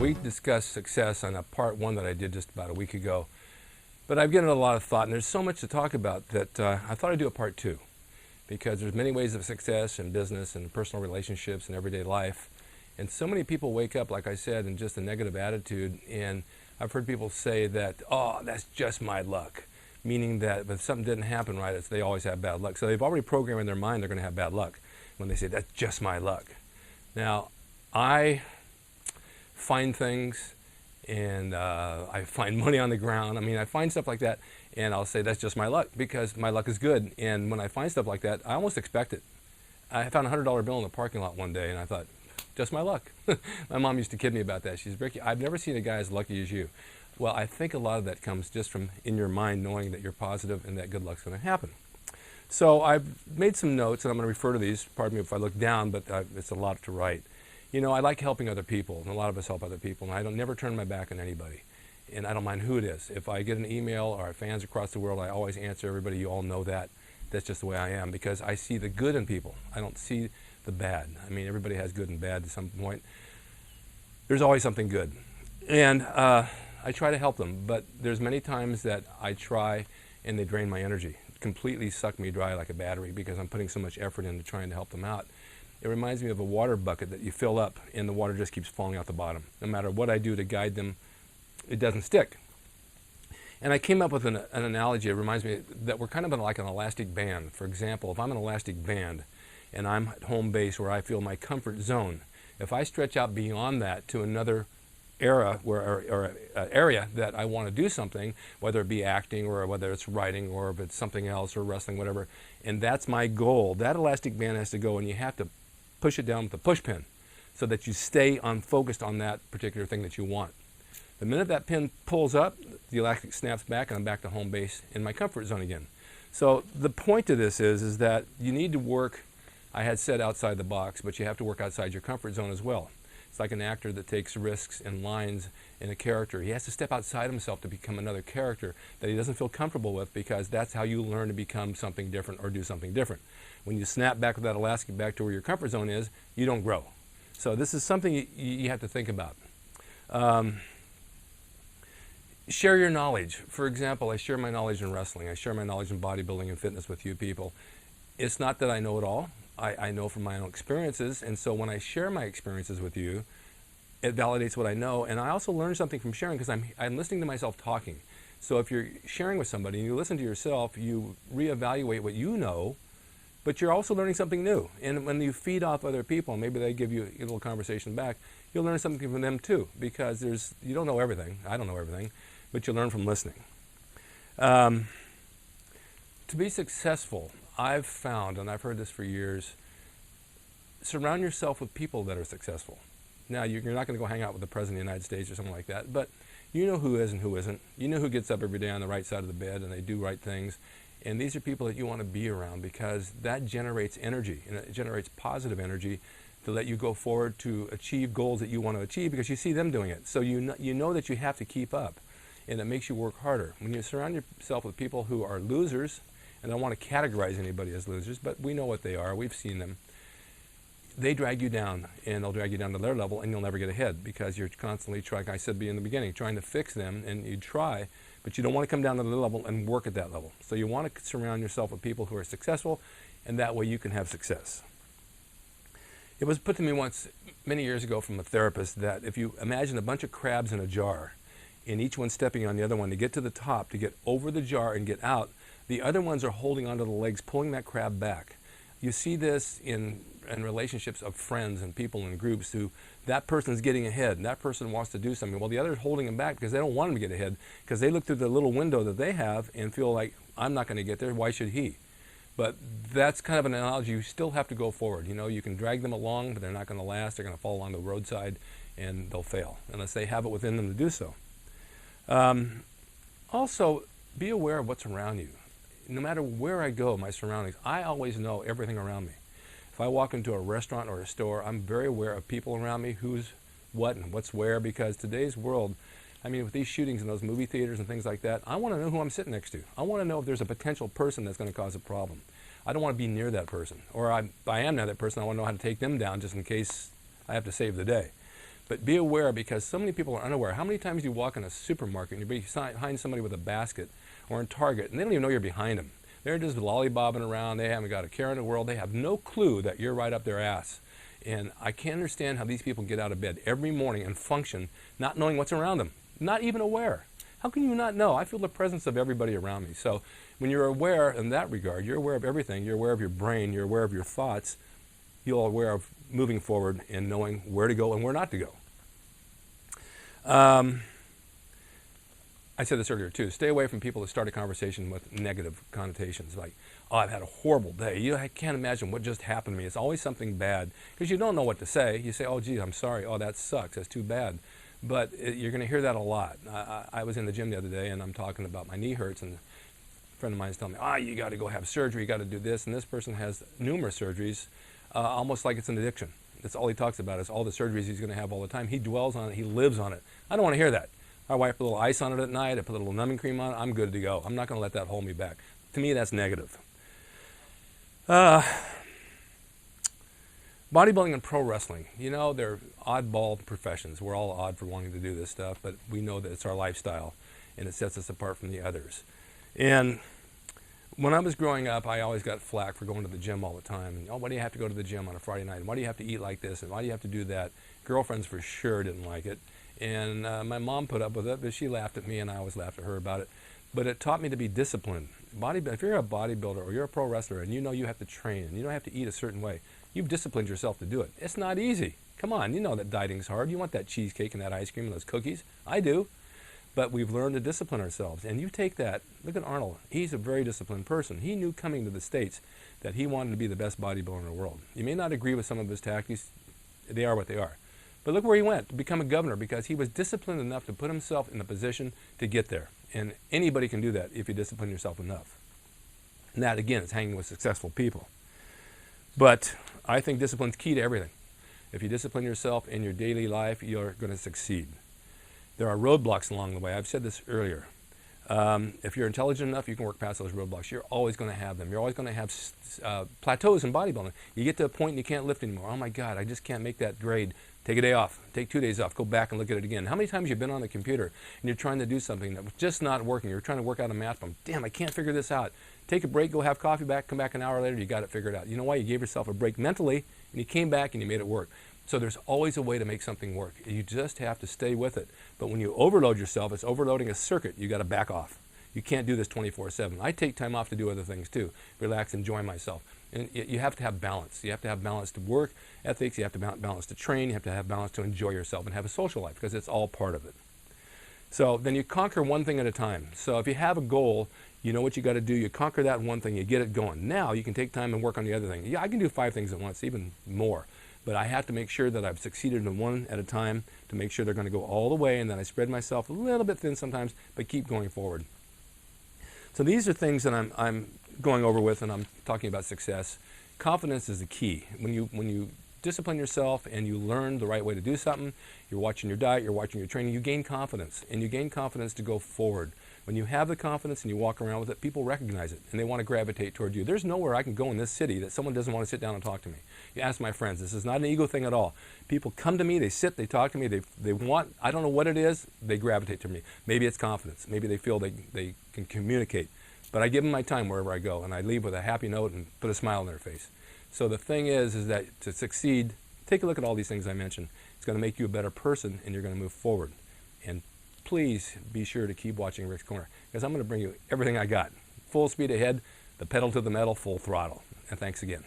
We discussed success on a part one that I did just about a week ago, but I've given it a lot of thought, and there's so much to talk about that I thought I'd do a part two, because there's many ways of success in business and personal relationships and everyday life, and so many people wake up, like I said, in just a negative attitude, and I've heard people say that, oh, that's just my luck, meaning that if something didn't happen right, they always have bad luck. So they've already programmed in their mind they're going to have bad luck when they say, that's just my luck. Now, I find things, and I find money on the ground. I mean, I find stuff like that, and I'll say that's just my luck, because my luck is good. And when I find stuff like that, I almost expect it. I found a $100 bill in the parking lot one day, and I thought, just my luck. My mom used to kid me about that. She's, Ricky, I've never seen a guy as lucky as you. Well, I think a lot of that comes just from in your mind knowing that you're positive and that good luck's going to happen. So I've made some notes, and I'm going to refer to these. Pardon me if I look down, but it's a lot to write. You know, I like helping other people, and a lot of us help other people, and I don't never turn my back on anybody. And I don't mind who it is. If I get an email or I have fans across the world, I always answer everybody. You all know that. That's just the way I am, because I see the good in people. I don't see the bad. I mean, everybody has good and bad to some point. There's always something good. And I try to help them, but there's many times that I try and they drain my energy, completely suck me dry like a battery, because I'm putting so much effort into trying to help them out. It reminds me of a water bucket that you fill up and the water just keeps falling out the bottom. No matter what I do to guide them, it doesn't stick. And I came up with an analogy. It reminds me that we're kind of like an elastic band. For example, if I'm an elastic band and I'm at home base where I feel my comfort zone, if I stretch out beyond that to another area that I want to do something, whether it be acting or whether it's writing or if it's something else or wrestling, whatever, and that's my goal, that elastic band has to go, and you have to push it down with a push pin so that you stay focused on that particular thing that you want. The minute that pin pulls up, the elastic snaps back, and I'm back to home base in my comfort zone again. So the point of this is that you need to work, I had said outside the box, but you have to work outside your comfort zone as well. It's like an actor that takes risks and lines in a character. He has to step outside himself to become another character that he doesn't feel comfortable with, because that's how you learn to become something different or do something different. When you snap back with that elastic back to where your comfort zone is, you don't grow. So this is something you have to think about. Share your knowledge. For example, I share my knowledge in wrestling. I share my knowledge in bodybuilding and fitness with you people. It's not that I know it all. I know from my own experiences, and so when I share my experiences with you, it validates what I know, and I also learn something from sharing, because I'm listening to myself talking. So if you're sharing with somebody and you listen to yourself, you reevaluate what you know, but you're also learning something new. And when you feed off other people, maybe they give you a little conversation back, you'll learn something from them too, because you don't know everything. I don't know everything, but you learn from listening. To be successful, I've found, and I've heard this for years, surround yourself with people that are successful. Now, you're not going to go hang out with the President of the United States or something like that, but you know who is and who isn't. You know who gets up every day on the right side of the bed and they do right things. And these are people that you want to be around, because that generates energy, and it generates positive energy to let you go forward to achieve goals that you want to achieve, because you see them doing it. So you know that you have to keep up, and it makes you work harder. When you surround yourself with people who are losers, and I don't want to categorize anybody as losers, but we know what they are, we've seen them, they drag you down, and they'll drag you down to their level, and you'll never get ahead, because you're constantly trying, like I said in the beginning, trying to fix them, and you try, but you don't want to come down to their level and work at that level. So you want to surround yourself with people who are successful, and that way you can have success. It was put to me once, many years ago, from a therapist, that if you imagine a bunch of crabs in a jar, and each one stepping on the other one to get to the top, to get over the jar and get out, the other ones are holding onto the legs, pulling that crab back. You see this in relationships of friends and people in groups who, that person's getting ahead and that person wants to do something. Well, the other's holding them back because they don't want them to get ahead, because they look through the little window that they have and feel like, I'm not going to get there, why should he? But that's kind of an analogy. You still have to go forward. You know, you can drag them along, but they're not going to last. They're going to fall along the roadside and they'll fail unless they have it within them to do so. Also, be aware of what's around you. No matter where I go, my surroundings, I always know everything around me. If I walk into a restaurant or a store, I'm very aware of people around me, who's what and what's where, because today's world, I mean, with these shootings in those movie theaters and things like that, I want to know who I'm sitting next to. I want to know if there's a potential person that's going to cause a problem. I don't want to be near that person. Or I am near that person, I want to know how to take them down just in case I have to save the day. But be aware, because so many people are unaware. How many times you walk in a supermarket and you're behind somebody with a basket, or in Target, and they don't even know you're behind them. They're just lollybobbing around. They haven't got a care in the world. They have no clue that you're right up their ass. And I can't understand how these people get out of bed every morning and function not knowing what's around them, not even aware. How can you not know? I feel the presence of everybody around me. So when you're aware in that regard, you're aware of everything. You're aware of your brain. You're aware of your thoughts. You're aware of moving forward and knowing where to go and where not to go. I said this earlier too. Stay away from people that start a conversation with negative connotations, like, "Oh, I've had a horrible day. I can't imagine what just happened to me." It's always something bad, because you don't know what to say. You say, "Oh, gee, I'm sorry. Oh, that sucks. That's too bad." But you're going to hear that a lot. I was in the gym the other day, and I'm talking about my knee hurts, and a friend of mine is telling me, you got to go have surgery. You got to do this, and this person has numerous surgeries, almost like it's an addiction. That's all he talks about, is all the surgeries he's going to have all the time. He dwells on it. He lives on it. I don't want to hear that. I wipe a little ice on it at night. I put a little numbing cream on it. I'm good to go. I'm not going to let that hold me back. To me, that's negative. Bodybuilding and pro wrestling, they're oddball professions. We're all odd for wanting to do this stuff, but we know that it's our lifestyle, and it sets us apart from the others. And when I was growing up, I always got flack for going to the gym all the time. And, why do you have to go to the gym on a Friday night? And why do you have to eat like this? And why do you have to do that? Girlfriends for sure didn't like it. And my mom put up with it, but she laughed at me, and I always laughed at her about it. But it taught me to be disciplined. If you're a bodybuilder or you're a pro wrestler and you know you have to train and you don't have to eat a certain way, you've disciplined yourself to do it. It's not easy. Come on, you know that dieting's hard. You want that cheesecake and that ice cream and those cookies. I do. But we've learned to discipline ourselves. And you take that. Look at Arnold. He's a very disciplined person. He knew coming to the States that he wanted to be the best bodybuilder in the world. You may not agree with some of his tactics. They are what they are. But look where he went, to become a governor, because he was disciplined enough to put himself in a position to get there. And anybody can do that if you discipline yourself enough. And that, again, is hanging with successful people. But I think discipline's key to everything. If you discipline yourself in your daily life, you're going to succeed. There are roadblocks along the way. I've said this earlier. If you're intelligent enough, you can work past those roadblocks. You're always going to have them. You're always going to have plateaus in bodybuilding. You get to a point and you can't lift anymore. Oh my God, I just can't make that grade. Take a day off. Take 2 days off. Go back and look at it again. How many times you've been on the computer and you're trying to do something that was just not working? You're trying to work out a math problem. Damn, I can't figure this out. Take a break, go have coffee back, come back an hour later, you got it figured out. You know why? You gave yourself a break mentally, and you came back and you made it work. So there's always a way to make something work. You just have to stay with it. But when you overload yourself, it's overloading a circuit. You got to back off. You can't do this 24/7. I take time off to do other things too. Relax, enjoy myself. And you have to have balance. You have to have balance to work ethics. You have to have balance to train. You have to have balance to enjoy yourself and have a social life, because it's all part of it. So then you conquer one thing at a time. So if you have a goal, you know what you got to do. You conquer that one thing. You get it going. Now you can take time and work on the other thing. Yeah, I can do 5 things at once, even more. But I have to make sure that I've succeeded in one at a time to make sure they're going to go all the way, and then I spread myself a little bit thin sometimes, but keep going forward. So these are things that I'm going over with, and I'm talking about success. Confidence is the key. When you discipline yourself and you learn the right way to do something, you're watching your diet, you're watching your training, you gain confidence, and you gain confidence to go forward. When you have the confidence and you walk around with it, people recognize it, and they want to gravitate toward you. There's nowhere I can go in this city that someone doesn't want to sit down and talk to me. You ask my friends. This is not an ego thing at all. People come to me, they sit, they talk to me, they want, I don't know what it is, they gravitate to me. Maybe it's confidence. Maybe they feel they can communicate. But I give them my time wherever I go, and I leave with a happy note and put a smile on their face. So the thing is that to succeed, take a look at all these things I mentioned. It's going to make you a better person, and you're going to move forward. And please be sure to keep watching Rick's Corner, because I'm going to bring you everything I got. Full speed ahead, the pedal to the metal, full throttle. And thanks again.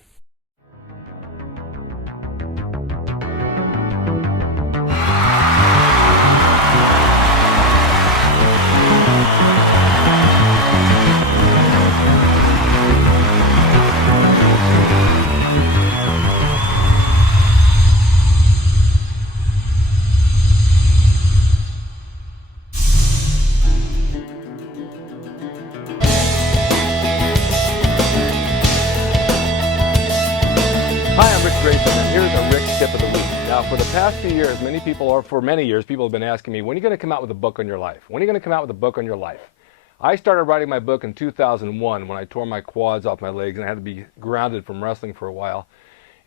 Tip of the week. Now, for the past few years, for many years, people have been asking me, when are you going to come out with a book on your life? When are you going to come out with a book on your life? I started writing my book in 2001 when I tore my quads off my legs and I had to be grounded from wrestling for a while.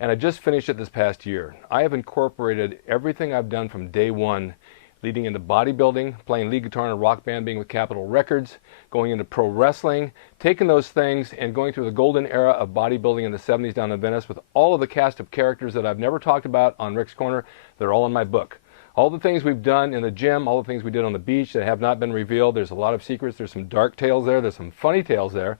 and I just finished it this past year. I have incorporated everything I've done from day one, leading into bodybuilding, playing lead guitar in a rock band, being with Capitol Records, going into pro wrestling, taking those things and going through the golden era of bodybuilding in the 70s down in Venice with all of the cast of characters that I've never talked about on Rick's Corner. They're all in my book. All the things we've done in the gym, all the things we did on the beach that have not been revealed. There's a lot of secrets. There's some dark tales there. There's some funny tales there.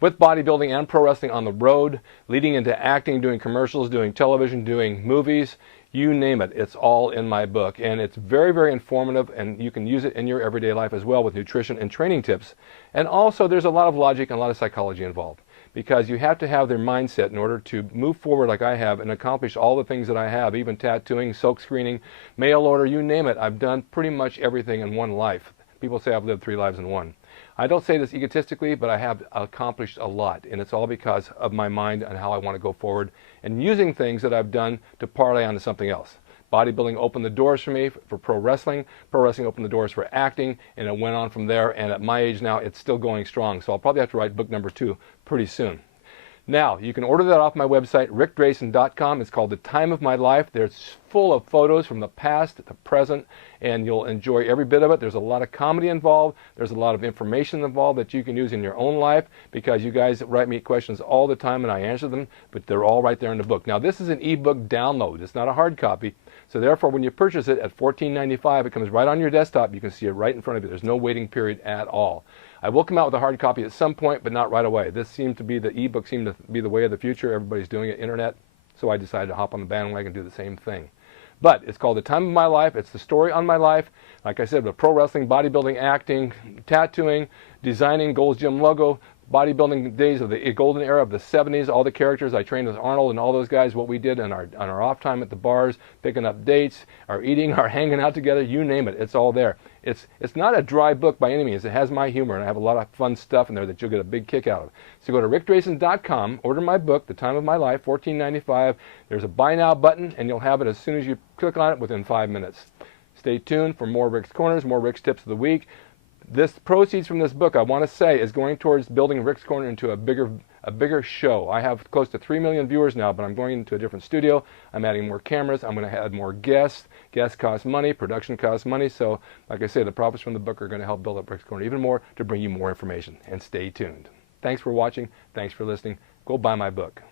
With bodybuilding and pro wrestling on the road, leading into acting, doing commercials, doing television, doing movies, you name it, it's all in my book. And it's very, very informative, and you can use it in your everyday life as well with nutrition and training tips. And also there's a lot of logic and a lot of psychology involved, because you have to have their mindset in order to move forward like I have and accomplish all the things that I have, even tattooing, silk screening, mail order, you name it. I've done pretty much everything in one life. People say I've lived 3 lives in one. I don't say this egotistically, but I have accomplished a lot, and it's all because of my mind and how I want to go forward and using things that I've done to parlay onto something else. Bodybuilding opened the doors for me for pro wrestling. Pro wrestling opened the doors for acting, and it went on from there, and at my age now, it's still going strong. So I'll probably have to write book number 2 pretty soon. Now, you can order that off my website, rickdrasin.com. It's called The Time of My Life. There's full of photos from the past to the present, and you'll enjoy every bit of it. There's a lot of comedy involved. There's a lot of information involved that you can use in your own life, because you guys write me questions all the time, and I answer them, but they're all right there in the book. Now, this is an ebook download. It's not a hard copy, so therefore, when you purchase it at $14.95, it comes right on your desktop. You can see it right in front of you. There's no waiting period at all. I will come out with a hard copy at some point, but not right away. This seemed to be, the ebook seemed to be the way of the future. Everybody's doing it, internet, so I decided to hop on the bandwagon and do the same thing. But it's called The Time of My Life. It's the story on my life. Like I said, with pro wrestling, bodybuilding, acting, tattooing, designing Gold's Gym logo, bodybuilding days of the golden era of the 70s, all the characters. I trained with Arnold and all those guys, what we did on our off time at the bars, picking up dates, our eating, our hanging out together, you name it, it's all there. It's not a dry book by any means. It has my humor, and I have a lot of fun stuff in there that you'll get a big kick out of. So go to rickdrasin.com, order my book, The Time of My Life, $14.95. There's a buy now button, and you'll have it as soon as you click on it within 5 minutes. Stay tuned for more Rick's Corners, more Rick's Tips of the Week. This proceeds from this book, I want to say, is going towards building Rick's Corner into a bigger show. I have close to 3 million viewers now, but I'm going into a different studio. I'm adding more cameras. I'm going to add more guests. Guests cost money. Production costs money. So, like I say, the profits from the book are going to help build up Rick's Corner even more to bring you more information. And stay tuned. Thanks for watching. Thanks for listening. Go buy my book.